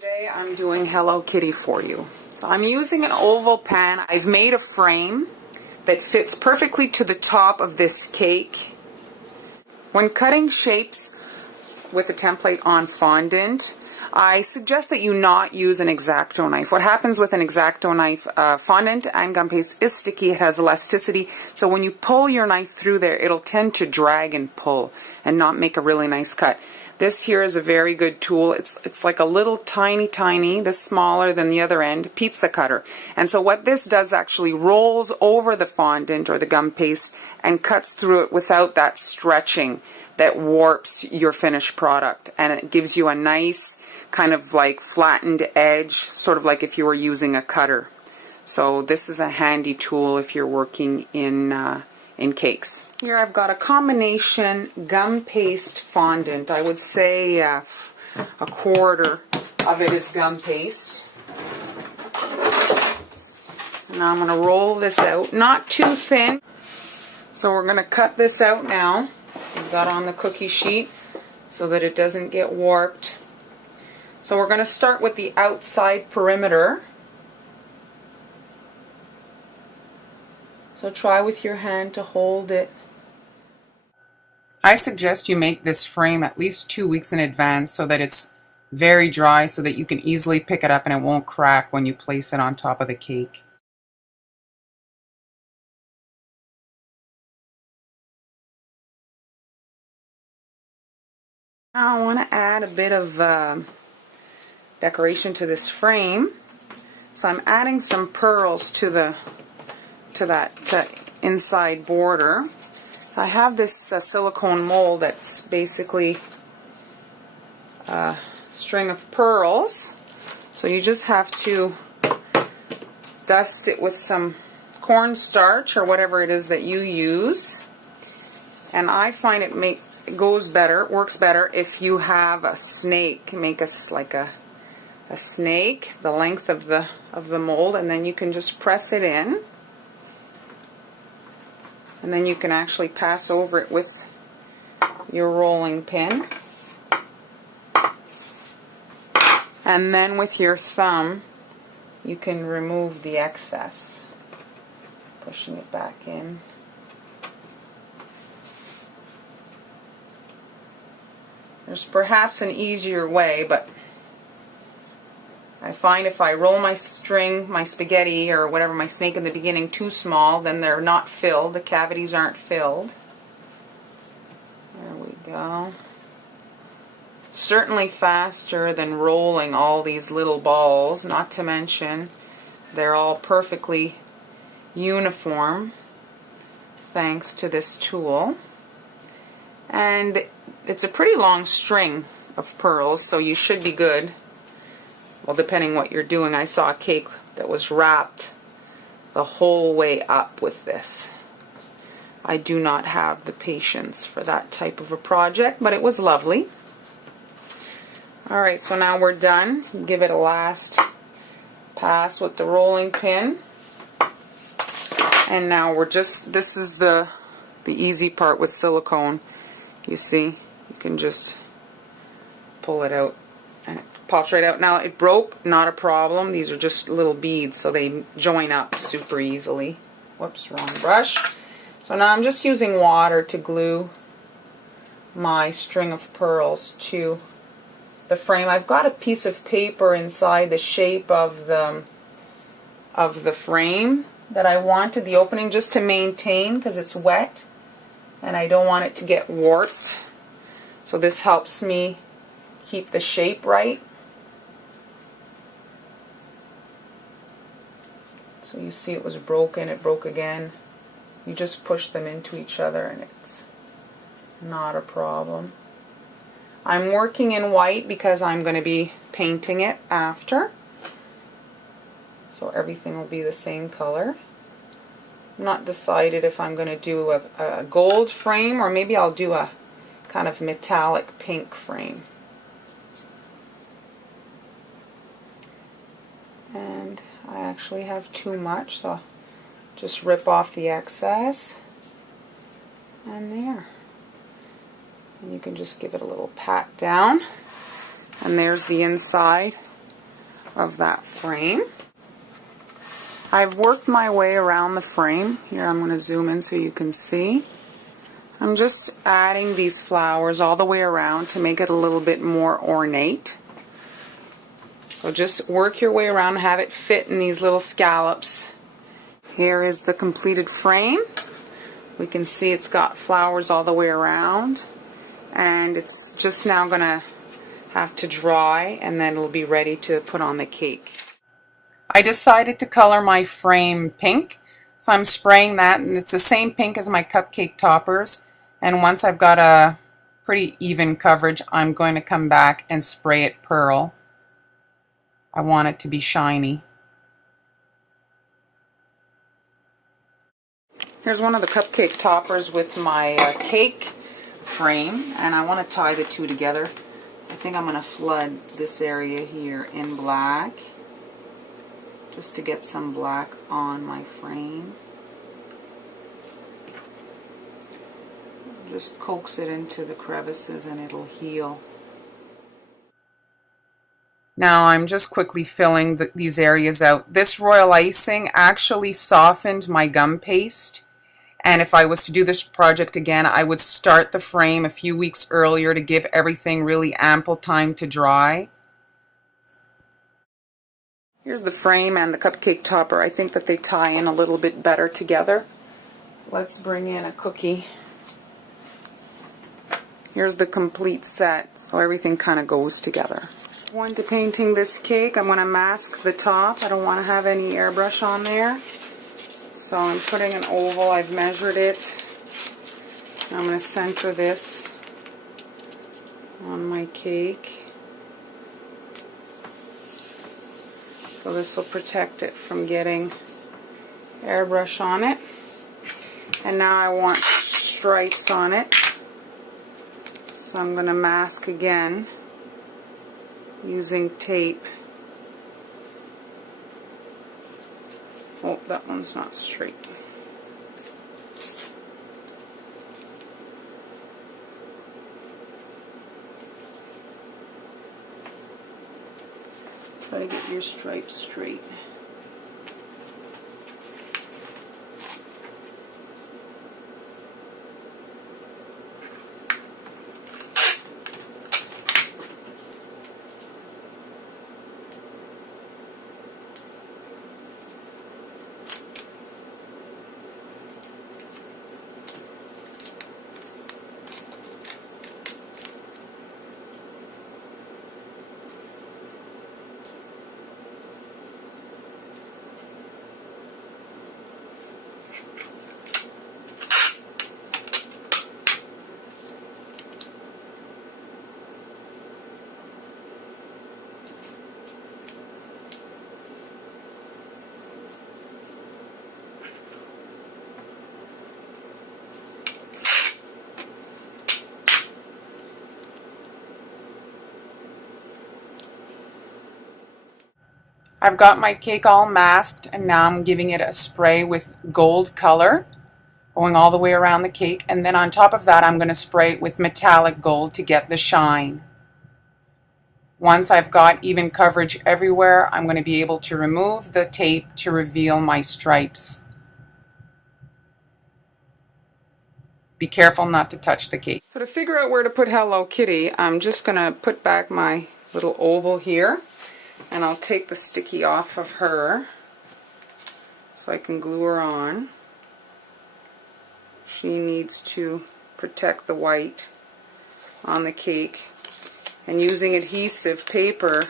Today I'm doing Hello Kitty for you. So I'm using an oval pan. I've made a frame that fits perfectly to the top of this cake. When cutting shapes with a template on fondant, I suggest that you not use an X-Acto knife. What happens with an X-Acto knife, fondant and gum paste is sticky, it has elasticity, so when you pull your knife through there, it'll tend to drag and pull and not make a really nice cut. This here is a very good tool. It's like a little tiny, this smaller than the other end, pizza cutter. And so what this does actually rolls over the fondant or the gum paste and cuts through it without that stretching that warps your finished product. And it gives you a nice kind of like flattened edge, sort of like if you were using a cutter. So this is a handy tool if you're working in cakes. Here I've got a combination gum paste fondant. I would say a quarter of it is gum paste. Now I'm going to roll this out, not too thin. So we're going to cut this out now. I've got on the cookie sheet so that it doesn't get warped. So we're going to start with the outside perimeter. So try with your hand to hold it. I suggest you make this frame at least 2 weeks in advance so that it's very dry so that you can easily pick it up and it won't crack when you place it on top of the cake. Now I want to add a bit of decoration to this frame. So I'm adding some pearls to that inside border. So I have this silicone mold that's basically a string of pearls. So you just have to dust it with some cornstarch or whatever it is that you use. And I find it works better if you have a snake. Make us like a snake, the length of the mold, and then you can just press it in. And then you can actually pass over it with your rolling pin. And then with your thumb, you can remove the excess, pushing it back in. There's perhaps an easier way, but I find if I roll my string, my spaghetti, or whatever, my snake in the beginning too small, then they're not filled. The cavities aren't filled. There we go. Certainly faster than rolling all these little balls, not to mention they're all perfectly uniform thanks to this tool. And it's a pretty long string of pearls, so you should be good. Well, depending what you're doing. I saw a cake that was wrapped the whole way up with this. I do not have the patience for that type of a project, but it was lovely. Alright, so now we're done. Give it a last pass with the rolling pin. And now this is the easy part with silicone. You see, you can just pull it out and it pops right out. Now it broke, not a problem. These are just little beads, so they join up super easily. Whoops, wrong brush. So now I'm just using water to glue my string of pearls to the frame. I've got a piece of paper inside the shape of the frame that I wanted the opening just to maintain because it's wet and I don't want it to get warped. So this helps me keep the shape right. So you see it was broken, it broke again. You just push them into each other and it's not a problem. I'm working in white because I'm going to be painting it after. So everything will be the same color. I'm not decided if I'm going to do a gold frame or maybe I'll do a kind of metallic pink frame. And I actually have too much, so I'll just rip off the excess. And there. And you can just give it a little pat down. And there's the inside. of that frame. I've worked my way around the frame. Here, I'm going to zoom in so you can see. I'm just adding these flowers all the way around to make it a little bit more ornate. So just work your way around and have it fit in these little scallops. Here is the completed frame. We can see it's got flowers all the way around, and it's just now going to have to dry, and then it'll be ready to put on the cake. I decided to color my frame pink, so I'm spraying that, and it's the same pink as my cupcake toppers. And once I've got a pretty even coverage, I'm going to come back and spray it pearl. I want it to be shiny. Here's one of the cupcake toppers with my cake frame, and I want to tie the two together. I think I'm going to flood this area here in black, just to get some black on my frame. Just coax it into the crevices and it'll heal. Now I'm just quickly filling these areas out. This royal icing actually softened my gum paste, and if I was to do this project again, I would start the frame a few weeks earlier to give everything really ample time to dry. Here's the frame and the cupcake topper. I think that they tie in a little bit better together. Let's bring in a cookie. Here's the complete set, so everything kind of goes together. Going to painting this cake, I'm going to mask the top. I don't want to have any airbrush on there. So I'm putting an oval, I've measured it. I'm going to center this on my cake. So this will protect it from getting airbrush on it. And now I want stripes on it. So I'm going to mask again using tape. Oh, that one's not straight. Try to get your stripes straight. I've got my cake all masked, and now I'm giving it a spray with gold color, going all the way around the cake, and then on top of that I'm going to spray it with metallic gold to get the shine. Once I've got even coverage everywhere, I'm going to be able to remove the tape to reveal my stripes. Be careful not to touch the cake. So to figure out where to put Hello Kitty, I'm just going to put back my little oval here. And I'll take the sticky off of her so I can glue her on. She needs to protect the white on the cake. And using adhesive paper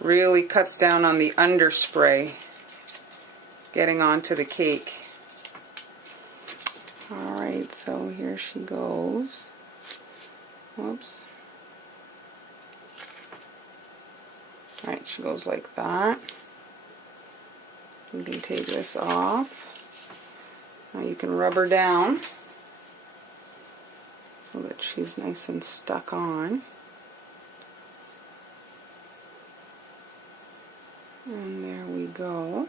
really cuts down on the underspray getting onto the cake. Alright, so here she goes. Whoops. Alright, she goes like that. You can take this off. Now you can rub her down so that she's nice and stuck on. And there we go.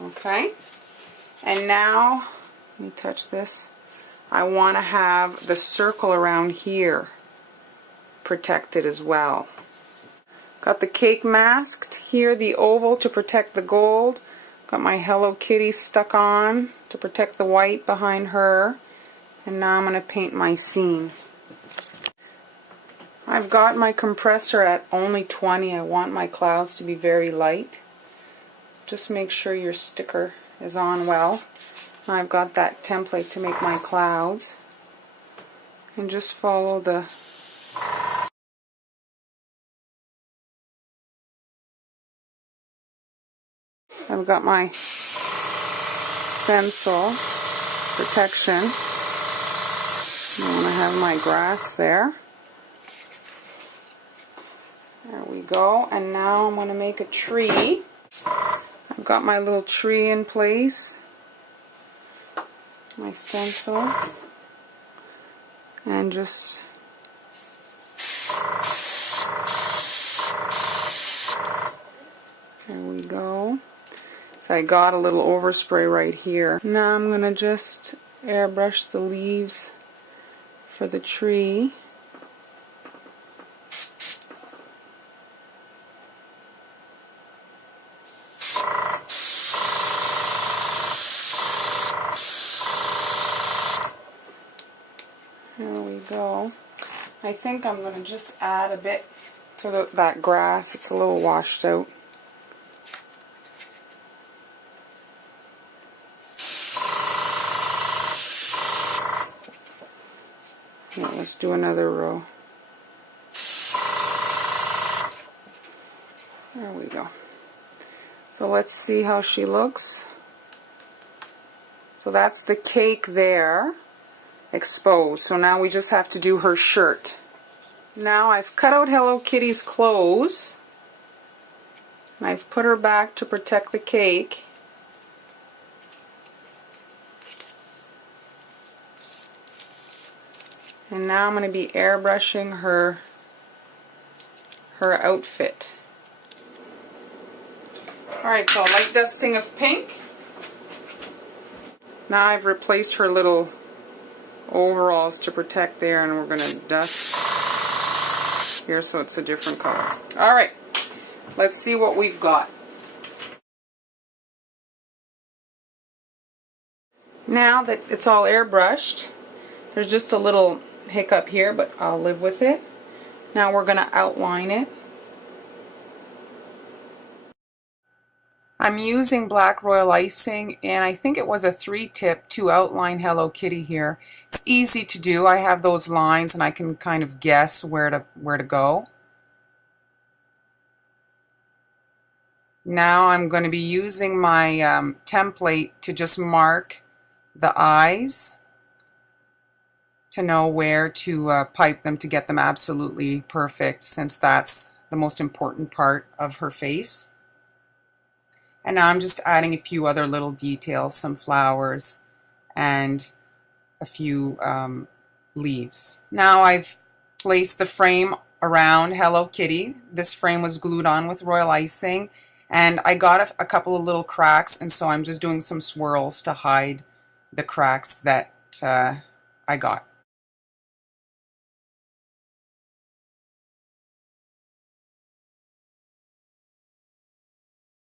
Okay. And now, let me touch this. I want to have the circle around here protected as well. Got the cake masked here, the oval to protect the gold. Got my Hello Kitty stuck on to protect the white behind her. And now I'm going to paint my scene. I've got my compressor at only 20. I want my clouds to be very light. Just make sure your sticker is on well. I've got that template to make my clouds. And just follow the I've got my stencil protection. I want to have my grass there. There we go. And now I'm going to make a tree. I've got my little tree in place. My stencil. And just there we go. So I got a little overspray right here. Now I'm going to just airbrush the leaves for the tree. There we go. I think I'm going to just add a bit to that grass. It's a little washed out. Now let's do another row. There we go. So let's see how she looks. So that's the cake there, exposed. So now we just have to do her shirt. Now I've cut out Hello Kitty's clothes. And I've put her back to protect the cake. And now I'm going to be airbrushing her outfit. Alright, so light dusting of pink. Now I've replaced her little overalls to protect there, and we're going to dust here so it's a different color. Alright, let's see what we've got. Now that it's all airbrushed, there's just a little hiccup here, but I'll live with it. Now we're going to outline it. I'm using black royal icing, and I think it was a 3-tip to outline Hello Kitty here. It's easy to do. I have those lines and I can kind of guess where to go. Now I'm going to be using my template to just mark the eyes, to know where to pipe them to get them absolutely perfect, since that's the most important part of her face. And now I'm just adding a few other little details, some flowers and a few leaves. Now I've placed the frame around Hello Kitty. This frame was glued on with royal icing, and I got a couple of little cracks, and so I'm just doing some swirls to hide the cracks that I got.